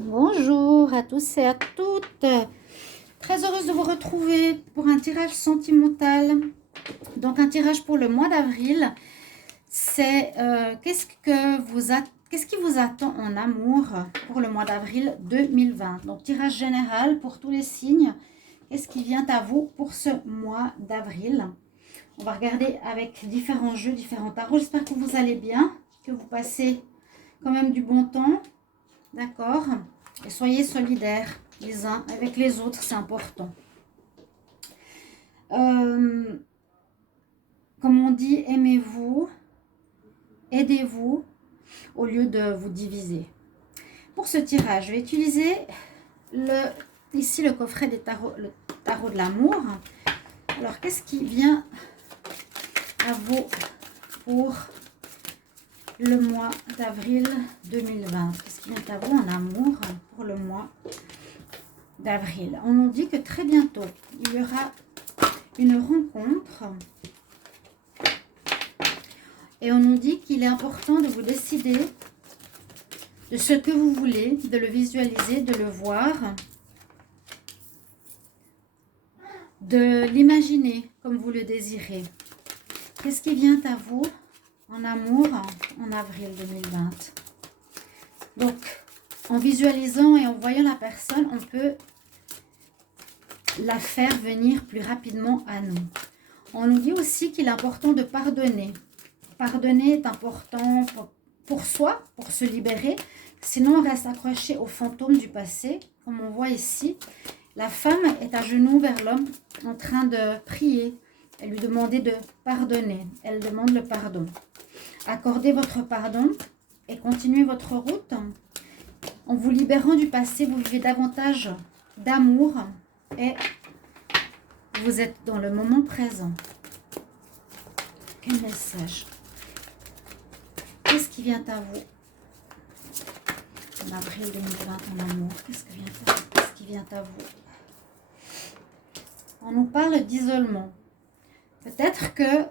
Bonjour à tous et à toutes. Très heureuse de vous retrouver pour un tirage sentimental. Donc un tirage pour le mois d'avril. C'est qu'est-ce qui vous attend en amour pour le mois d'avril 2020. Donc tirage général pour tous les signes. Qu'est-ce qui vient à vous pour ce mois d'avril? On va regarder avec différents jeux, différents tarots. J'espère que vous allez bien, que vous passez quand même du bon temps. D'accord? Et soyez solidaires les uns avec les autres, c'est important. Comme on dit, aimez-vous, aidez-vous au lieu de vous diviser. Pour ce tirage, je vais utiliser ici le coffret des tarots, le tarot de l'amour. Alors, qu'est-ce qui vient à vous pour le mois d'avril 2020? Qu'est-ce qui vient à vous en amour pour le mois d'avril? On nous dit que très bientôt, il y aura une rencontre et on nous dit qu'il est important de vous décider de ce que vous voulez, de le visualiser, de le voir, de l'imaginer comme vous le désirez. Qu'est-ce qui vient à vous en amour en avril 2020? Donc, en visualisant et en voyant la personne, on peut la faire venir plus rapidement à nous. On nous dit aussi qu'il est important de pardonner. Pardonner est important pour soi, pour se libérer. Sinon, on reste accroché aux fantômes du passé. Comme on voit ici, la femme est à genoux vers l'homme en train de prier. Elle lui demandait de pardonner. Elle demande le pardon. Accordez votre pardon et continuez votre route. En vous libérant du passé, vous vivez davantage d'amour et vous êtes dans le moment présent. Quel message? Qu'est-ce qui vient à vous en avril 2020 en amour? Qu'est-ce qui vient à vous? On nous parle d'isolement. Peut-être que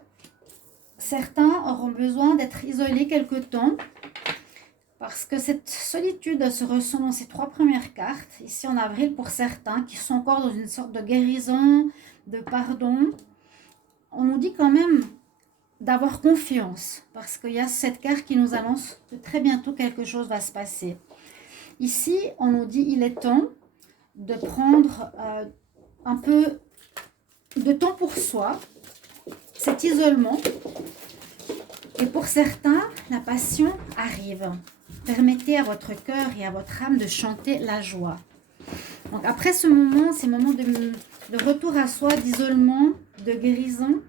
certains auront besoin d'être isolés quelque temps parce que cette solitude se ressent dans ces trois premières cartes, ici en avril, pour certains qui sont encore dans une sorte de guérison, de pardon. On nous dit quand même d'avoir confiance parce qu'il y a cette carte qui nous annonce que très bientôt quelque chose va se passer. Ici, on nous dit il est temps de prendre un peu de temps pour soi, cet isolement. Et pour certains, la passion arrive. Permettez à votre cœur et à votre âme de chanter la joie. Donc après ce moment, ces moments de retour à soi, d'isolement, de guérison,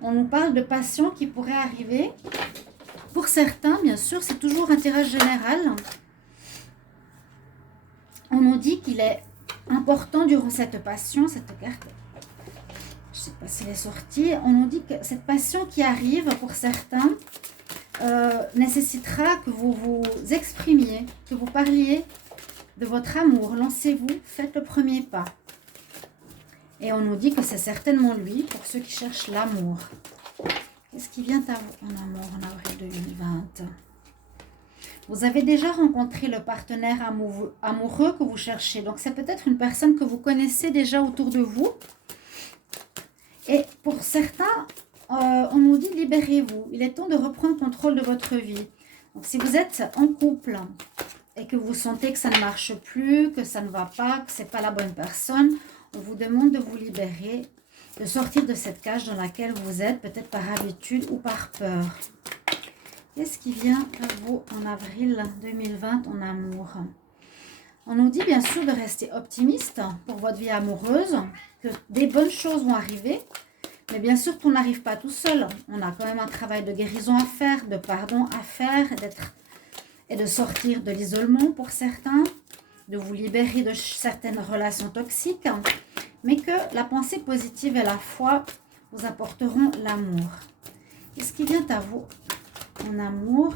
on nous parle de passion qui pourrait arriver. Pour certains, bien sûr, c'est toujours un tirage général. On nous dit qu'il est important durant cette passion, cette carte, je ne sais pas si elle est sortie, on nous dit que cette passion qui arrive pour certains nécessitera que vous vous exprimiez, que vous parliez de votre amour. Lancez-vous, faites le premier pas. Et on nous dit que c'est certainement lui pour ceux qui cherchent l'amour. Qu'est-ce qui vient à vous en amour en avril 2020? Vous avez déjà rencontré le partenaire amoureux que vous cherchez. Donc c'est peut-être une personne que vous connaissez déjà autour de vous. Et pour certains, on nous dit libérez-vous. Il est temps de reprendre contrôle de votre vie. Donc si vous êtes en couple et que vous sentez que ça ne marche plus, que ça ne va pas, que ce n'est pas la bonne personne, on vous demande de vous libérer, de sortir de cette cage dans laquelle vous êtes, peut-être par habitude ou par peur. Qu'est-ce qui vient à vous en avril 2020 en amour? On nous dit bien sûr de rester optimiste pour votre vie amoureuse, que des bonnes choses vont arriver, mais bien sûr qu'on n'arrive pas tout seul. On a quand même un travail de guérison à faire, de pardon à faire, et de sortir de l'isolement pour certains, de vous libérer de certaines relations toxiques, mais que la pensée positive et la foi vous apporteront l'amour. Qu'est-ce qui vient à vous en amour?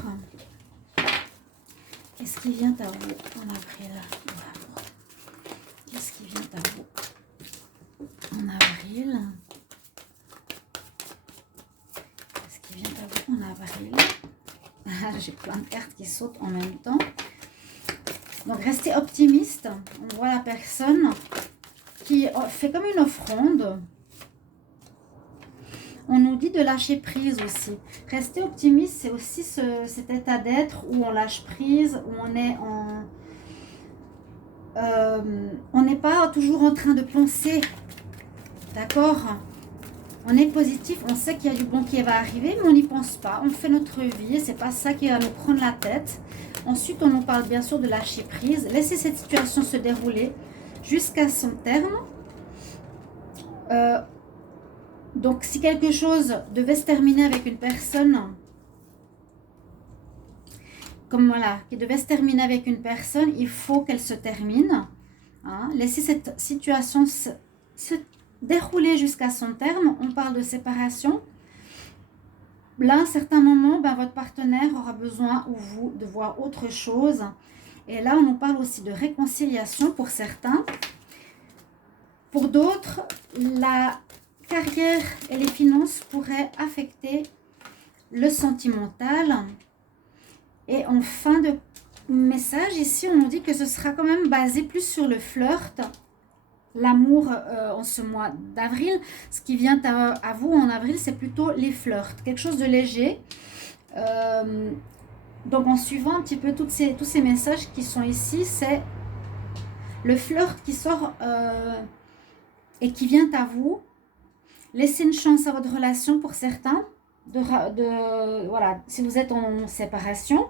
Qu'est-ce qui vient à vous en avril? Qu'est-ce qui vient à vous en avril? Qu'est-ce qui vient à vous en avril? J'ai plein de cartes qui sautent en même temps. Donc, restez optimiste. On voit la personne qui fait comme une offrande. On nous dit de lâcher prise aussi. Rester optimiste, c'est aussi cet état d'être où on lâche prise, où on est en... on n'est pas toujours en train de penser, d'accord? On est positif, on sait qu'il y a du bon qui va arriver, mais on n'y pense pas. On fait notre vie et c'est pas ça qui va nous prendre la tête. Ensuite, on nous parle bien sûr de lâcher prise. Laisser cette situation se dérouler jusqu'à son terme. Donc, si quelque chose devait se terminer avec une personne, comme voilà, qui devait se terminer avec une personne, il faut qu'elle se termine. Hein. Laisser cette situation se dérouler jusqu'à son terme. On parle de séparation. Là, à un certain moment, ben, votre partenaire aura besoin, ou vous, de voir autre chose. Et là, on nous parle aussi de réconciliation pour certains. Pour d'autres, la carrière et les finances pourraient affecter le sentimental. Et en fin de message, ici, on nous dit que ce sera quand même basé plus sur le flirt, l'amour en ce mois d'avril. Ce qui vient à vous en avril, c'est plutôt les flirts, quelque chose de léger. Donc, en suivant un petit peu tous ces messages qui sont ici, c'est le flirt qui sort et qui vient à vous. Laissez une chance à votre relation pour certains. Voilà, si vous êtes en séparation,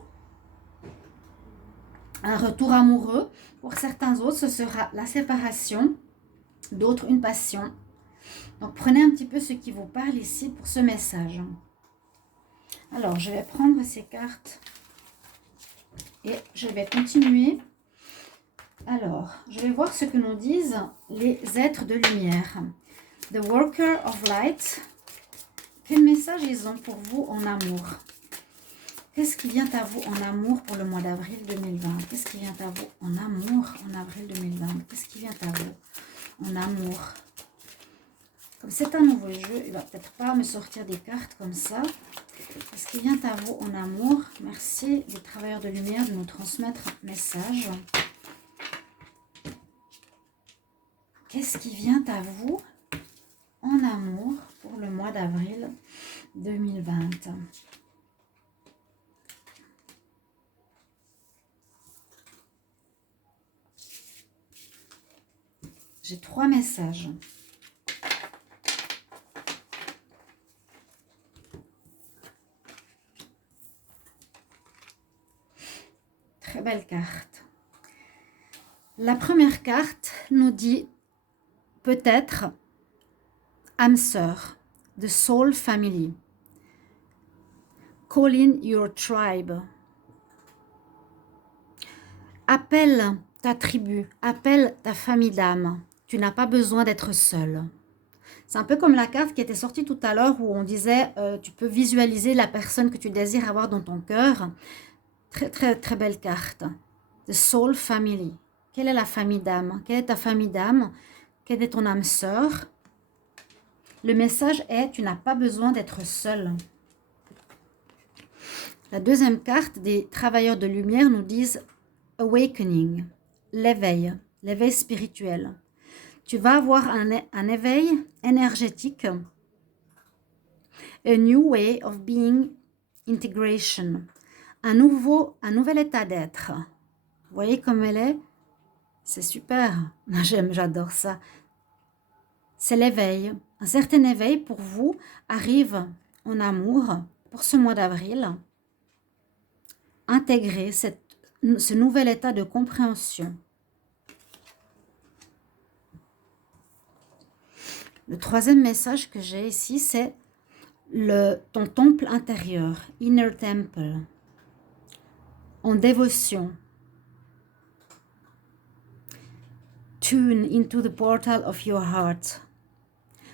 un retour amoureux. Pour certains autres, ce sera la séparation. D'autres, une passion. Donc, prenez un petit peu ce qui vous parle ici pour ce message. Alors, je vais prendre ces cartes et je vais continuer. Alors, je vais voir ce que nous disent les êtres de lumière. The Worker of Light. Quel message ils ont pour vous en amour? Qu'est-ce qui vient à vous en amour pour le mois d'avril 2020? Qu'est-ce qui vient à vous en amour en avril 2020? Qu'est-ce qui vient à vous en amour? Comme c'est un nouveau jeu, il ne va peut-être pas me sortir des cartes comme ça. Qu'est-ce qui vient à vous en amour? Merci les travailleurs de lumière de nous transmettre un message. Qu'est-ce qui vient à vous en amour pour le mois d'avril 2020? J'ai 3 messages. Très belle carte. La première carte nous dit peut-être âme sœur, the soul family. Call in your tribe. Appelle ta tribu, appelle ta famille d'âme. Tu n'as pas besoin d'être seul. C'est un peu comme la carte qui était sortie tout à l'heure où on disait tu peux visualiser la personne que tu désires avoir dans ton cœur. Très, très, très belle carte. The Soul Family. Quelle est la famille d'âme? Quelle est ta famille d'âme? Quelle est ton âme sœur? Le message est tu n'as pas besoin d'être seul. La deuxième carte des travailleurs de lumière nous disent Awakening, l'éveil spirituel. Tu vas avoir un éveil énergétique. A new way of being integration. Un nouvel état d'être. Vous voyez comme elle est? C'est super. J'adore ça. C'est l'éveil. Un certain éveil pour vous arrive en amour pour ce mois d'avril. Intégrer ce nouvel état de compréhension. Le troisième message que j'ai ici, c'est ton temple intérieur, inner temple, en dévotion. Tune into the portal of your heart.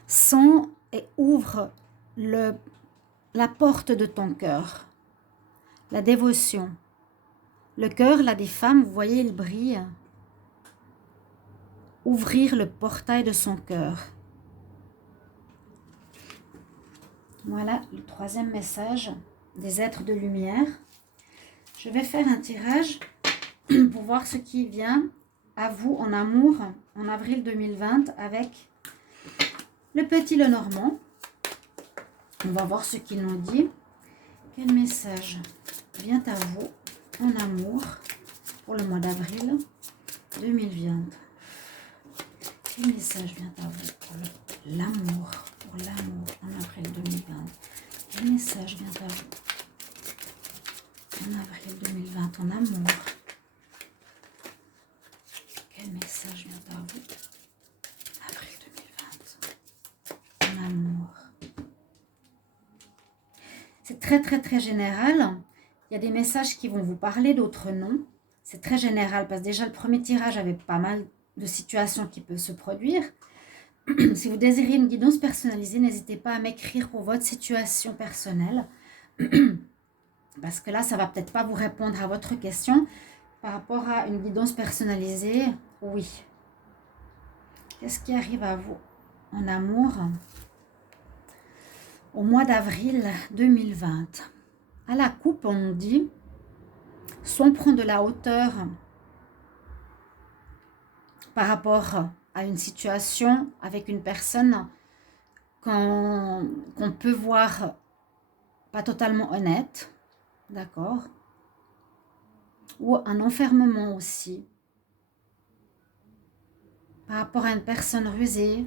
Sens et ouvre la porte de ton cœur. La dévotion. Le cœur, là, des femmes, vous voyez, il brille. Ouvrir le portail de son cœur. Voilà le troisième message des êtres de lumière. Je vais faire un tirage pour voir ce qui vient à vous en amour en avril 2020 avec le petit Lenormand. On va voir ce qu'il nous dit. Quel message vient à vous en amour pour le mois d'avril 2020? Quel message vient à vous pour l'amour en avril 2020? Quel message vient à vous en avril 2020 en amour? Quel message vient à vous avril 2020 en amour? C'est très général. Il y a des messages qui vont vous parler, d'autres non. C'est très général parce que déjà le premier tirage avait pas mal de situations qui peuvent se produire. Si vous désirez une guidance personnalisée, n'hésitez pas à m'écrire pour votre situation personnelle. Parce que là, ça va peut-être pas vous répondre à votre question. Par rapport à une guidance personnalisée, oui. Qu'est-ce qui arrive à vous en amour au mois d'avril 2020? À la coupe, on dit, soit on prend de la hauteur par rapport à une situation avec une personne qu'on peut voir pas totalement honnête, d'accord, ou un enfermement aussi, par rapport à une personne rusée.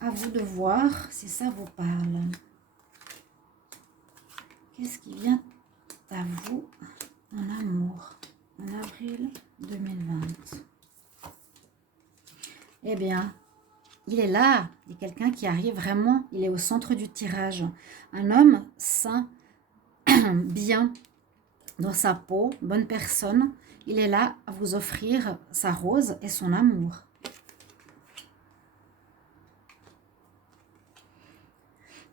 À vous de voir si ça vous parle. Qu'est-ce qui vient à vous en amour en avril 2020? Eh bien, il est là. Il y a quelqu'un qui arrive vraiment. Il est au centre du tirage. Un homme sain, bien dans sa peau, bonne personne. Il est là à vous offrir sa rose et son amour.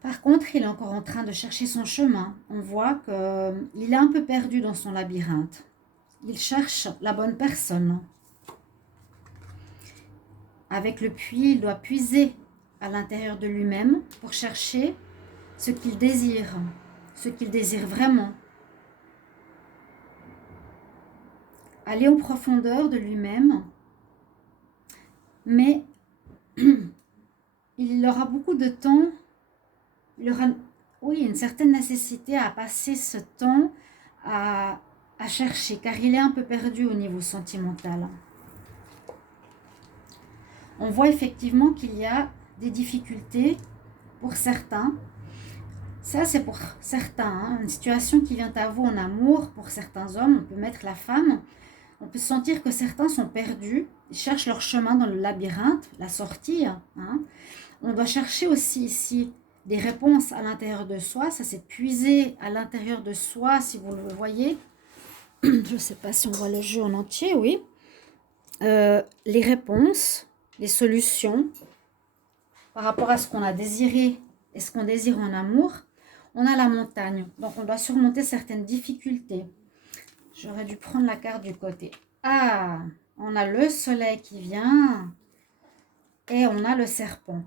Par contre, il est encore en train de chercher son chemin. On voit qu'il est un peu perdu dans son labyrinthe. Il cherche la bonne personne. Avec le puits, il doit puiser à l'intérieur de lui-même pour chercher ce qu'il désire vraiment. Aller en profondeur de lui-même, mais il aura beaucoup de temps. Il aura, oui, une certaine nécessité à passer ce temps à chercher, car il est un peu perdu au niveau sentimental. On voit effectivement qu'il y a des difficultés pour certains. Ça, c'est pour certains, hein, une situation qui vient à vous en amour. Pour certains hommes, on peut mettre la femme. On peut sentir que certains sont perdus, ils cherchent leur chemin dans le labyrinthe, la sortie. Hein. On doit chercher aussi ici des réponses à l'intérieur de soi. Ça, c'est puiser à l'intérieur de soi, si vous le voyez. Je ne sais pas si on voit le jeu en entier, oui. Les réponses, les solutions par rapport à ce qu'on a désiré et ce qu'on désire en amour. On a la montagne, donc on doit surmonter certaines difficultés. J'aurais dû prendre la carte du côté. Ah, on a le soleil qui vient et on a le serpent.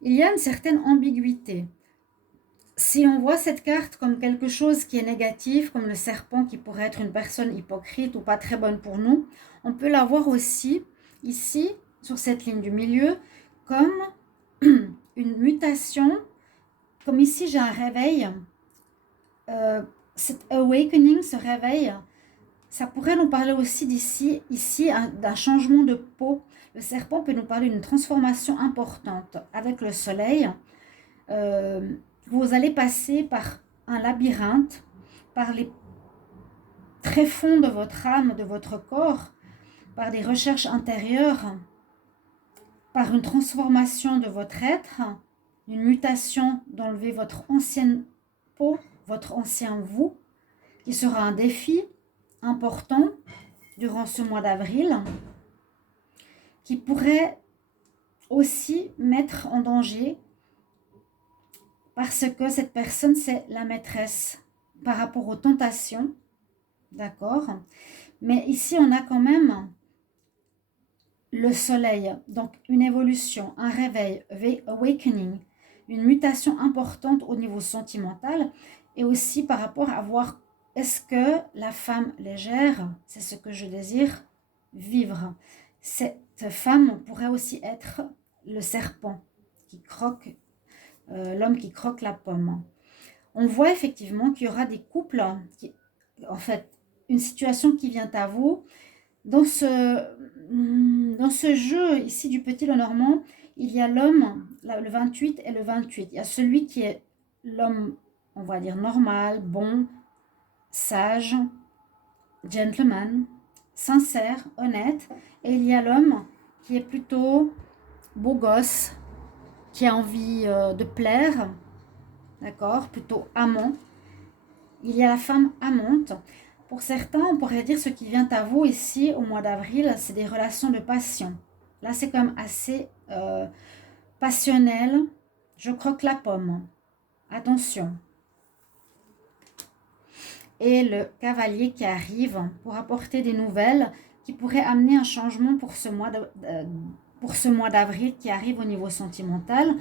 Il y a une certaine ambiguïté. Si on voit cette carte comme quelque chose qui est négatif, comme le serpent qui pourrait être une personne hypocrite ou pas très bonne pour nous, on peut la voir aussi ici, sur cette ligne du milieu, comme une mutation. Comme ici, j'ai un réveil. Cet awakening, ce réveil, ça pourrait nous parler aussi ici d'un changement de peau. Le serpent peut nous parler d'une transformation importante avec le soleil. Vous allez passer par un labyrinthe, par les tréfonds de votre âme, de votre corps, par des recherches intérieures, par une transformation de votre être, une mutation d'enlever votre ancienne peau, votre ancien vous, qui sera un défi important durant ce mois d'avril, qui pourrait aussi mettre en danger parce que cette personne, c'est la maîtresse par rapport aux tentations, d'accord? Mais ici, on a quand même le soleil, donc une évolution, un réveil, awakening, une mutation importante au niveau sentimental et aussi par rapport à voir est-ce que la femme légère, c'est ce que je désire vivre? Cette femme pourrait aussi être le serpent qui croque, l'homme qui croque la pomme. On voit effectivement qu'il y aura des couples, en fait, une situation qui vient à vous. Dans ce jeu ici du petit Lenormand, il y a l'homme, le 28 et le 28. Il y a celui qui est l'homme, on va dire, normal, bon, sage, gentleman, sincère, honnête. Et il y a l'homme qui est plutôt beau gosse, qui a envie de plaire, d'accord, plutôt amant. Il y a la femme amante. Pour certains, on pourrait dire ce qui vient à vous ici au mois d'avril, c'est des relations de passion. Là, c'est quand même assez passionnel. Je croque la pomme. Attention. Et le cavalier qui arrive pour apporter des nouvelles qui pourraient amener un changement pour ce mois d'avril qui arrive au niveau sentimental.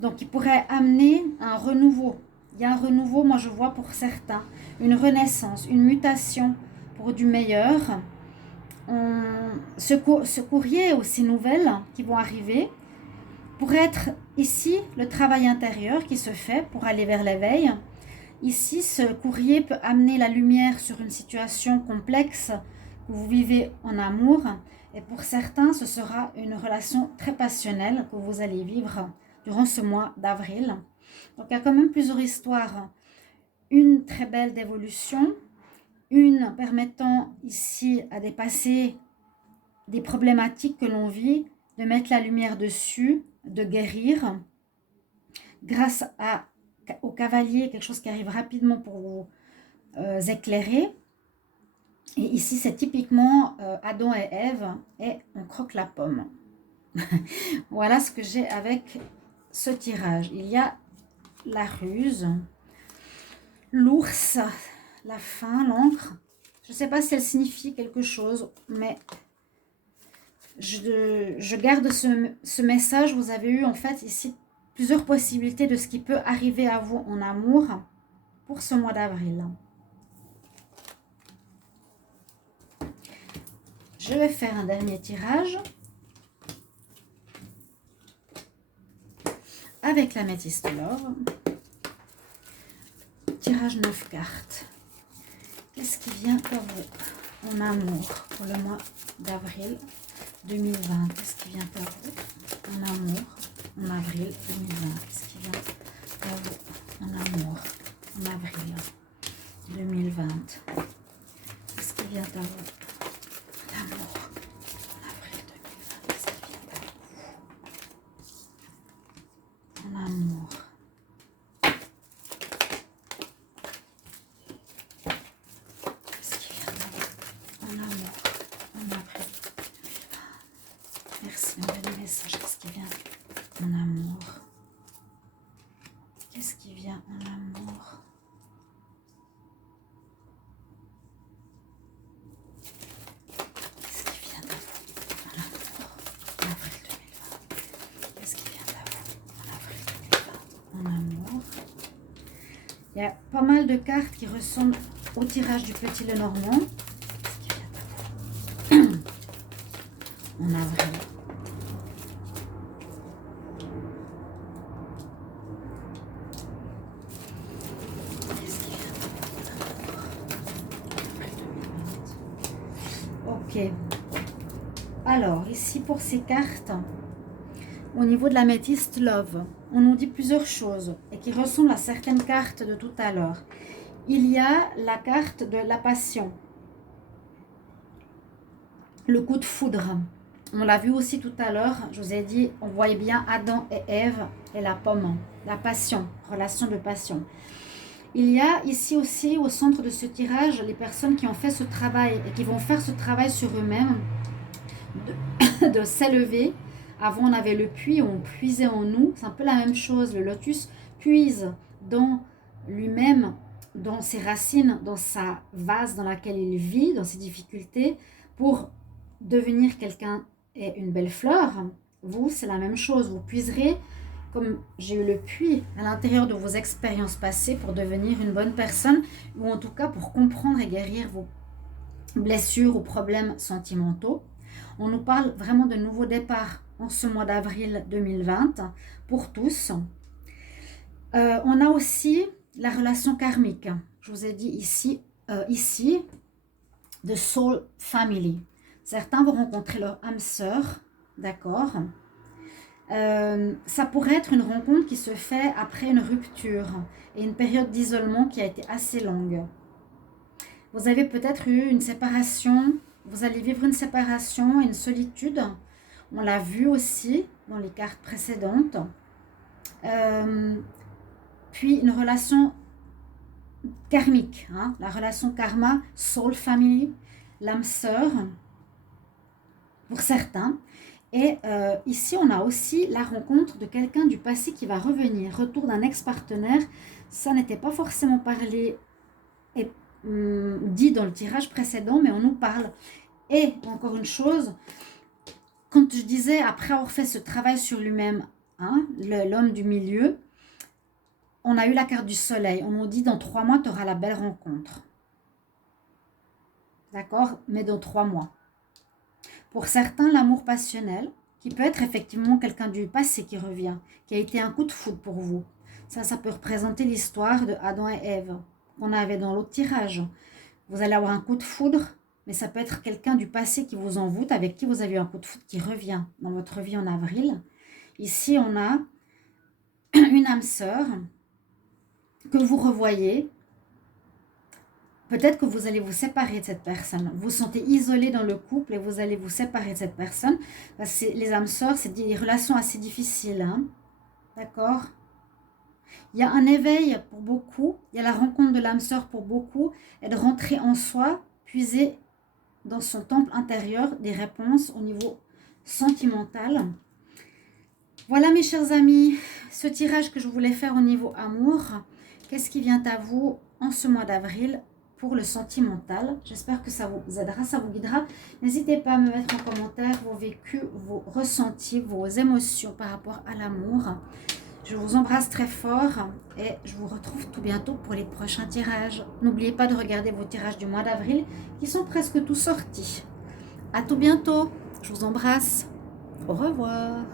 Donc, il pourrait amener un renouveau. Il y a un renouveau, moi je vois pour certains, une renaissance, une mutation pour du meilleur. Ce courrier ou ces nouvelles qui vont arriver pourrait être ici le travail intérieur qui se fait pour aller vers l'éveil. Ici, ce courrier peut amener la lumière sur une situation complexe que vous vivez en amour. Et pour certains, ce sera une relation très passionnelle que vous allez vivre durant ce mois d'avril. Donc, il y a quand même plusieurs histoires. Une très belle d'évolution, une permettant ici à dépasser des problématiques que l'on vit, de mettre la lumière dessus, de guérir. Grâce au cavalier, quelque chose qui arrive rapidement pour vous éclairer. Et ici, c'est typiquement Adam et Ève, et on croque la pomme. Voilà ce que j'ai avec ce tirage. Il y a la ruse, l'ours, la faim, l'encre. Je ne sais pas si elle signifie quelque chose, mais je garde ce message. Vous avez eu en fait ici plusieurs possibilités de ce qui peut arriver à vous en amour pour ce mois d'avril. Je vais faire un dernier tirage avec l'améthyste Love. Tirage 9 cartes. Qu'est-ce qui vient à vous en amour pour le mois d'avril 2020? Qu'est-ce qui vient à vous en amour en avril 2020? Qu'est-ce qui vient à vous en amour en avril 2020? Qu'est-ce qui vient à vous en amour en avril 2020? Qu'est-ce qui vient à vous en amour? Merci, on va les messages. Qu'est-ce qui vient en amour? Qu'est-ce qui vient en amour? Qu'est-ce qui vient à vous en amour en avril 2020? Qu'est-ce qui vient à vous en avril 2020 en amour? Il y a pas mal de cartes qui ressemblent au tirage du petit Lenormand. Qu'est-ce qui vient à vous en avril? Ok. Alors, ici pour ces cartes, au niveau de l'améthyste Love, on nous dit plusieurs choses et qui ressemblent à certaines cartes de tout à l'heure. Il y a la carte de la passion, le coup de foudre. On l'a vu aussi tout à l'heure, je vous ai dit, on voyait bien Adam et Ève et la pomme, la passion, relation de passion. Il y a ici aussi au centre de ce tirage les personnes qui ont fait ce travail et qui vont faire ce travail sur eux-mêmes, de s'élever. Avant on avait le puits, on puisait en nous, c'est un peu la même chose. Le lotus puise dans lui-même, dans ses racines, dans sa vase dans laquelle il vit, dans ses difficultés, pour devenir quelqu'un et une belle fleur. Vous, c'est la même chose, vous puiserez comme j'ai eu le puits à l'intérieur de vos expériences passées pour devenir une bonne personne, ou en tout cas pour comprendre et guérir vos blessures ou problèmes sentimentaux. On nous parle vraiment de nouveau départ en ce mois d'avril 2020 pour tous. On a aussi la relation karmique. Je vous ai dit ici, de Soul Family. Certains vont rencontrer leur âme sœur, d'accord. Ça pourrait être une rencontre qui se fait après une rupture et une période d'isolement qui a été assez longue. Vous avez peut-être eu une séparation, vous allez vivre une séparation, une solitude. On l'a vu aussi dans les cartes précédentes. Puis une relation karmique, hein, la relation karma, soul family, l'âme sœur, pour certains. Et ici, on a aussi la rencontre de quelqu'un du passé qui va revenir, retour d'un ex-partenaire. Ça n'était pas forcément parlé et dit dans le tirage précédent, mais on nous parle. Et encore une chose, quand je disais, après avoir fait ce travail sur lui-même, hein, l'homme du milieu, on a eu la carte du soleil. On nous dit, dans 3 mois, tu auras la belle rencontre. D'accord? Mais dans 3 mois. Pour certains, l'amour passionnel, qui peut être effectivement quelqu'un du passé qui revient, qui a été un coup de foudre pour vous. Ça peut représenter l'histoire de Adam et Ève, qu'on avait dans l'autre tirage. Vous allez avoir un coup de foudre, mais ça peut être quelqu'un du passé qui vous envoûte, avec qui vous avez eu un coup de foudre qui revient dans votre vie en avril. Ici, on a une âme sœur que vous revoyez. Peut-être que vous allez vous séparer de cette personne. Vous vous sentez isolé dans le couple et vous allez vous séparer de cette personne. Les âmes sœurs, c'est des relations assez difficiles. Hein? D'accord? Il y a un éveil pour beaucoup. Il y a la rencontre de l'âme sœur pour beaucoup. Et de rentrer en soi, puiser dans son temple intérieur des réponses au niveau sentimental. Voilà mes chers amis, ce tirage que je voulais faire au niveau amour. Qu'est-ce qui vient à vous en ce mois d'avril pour le sentimental? J'espère que ça vous aidera, ça vous guidera. N'hésitez pas à me mettre en commentaire vos vécus, vos ressentis, vos émotions par rapport à l'amour. Je vous embrasse très fort et je vous retrouve tout bientôt pour les prochains tirages. N'oubliez pas de regarder vos tirages du mois d'avril qui sont presque tous sortis. À tout bientôt. Je vous embrasse. Au revoir.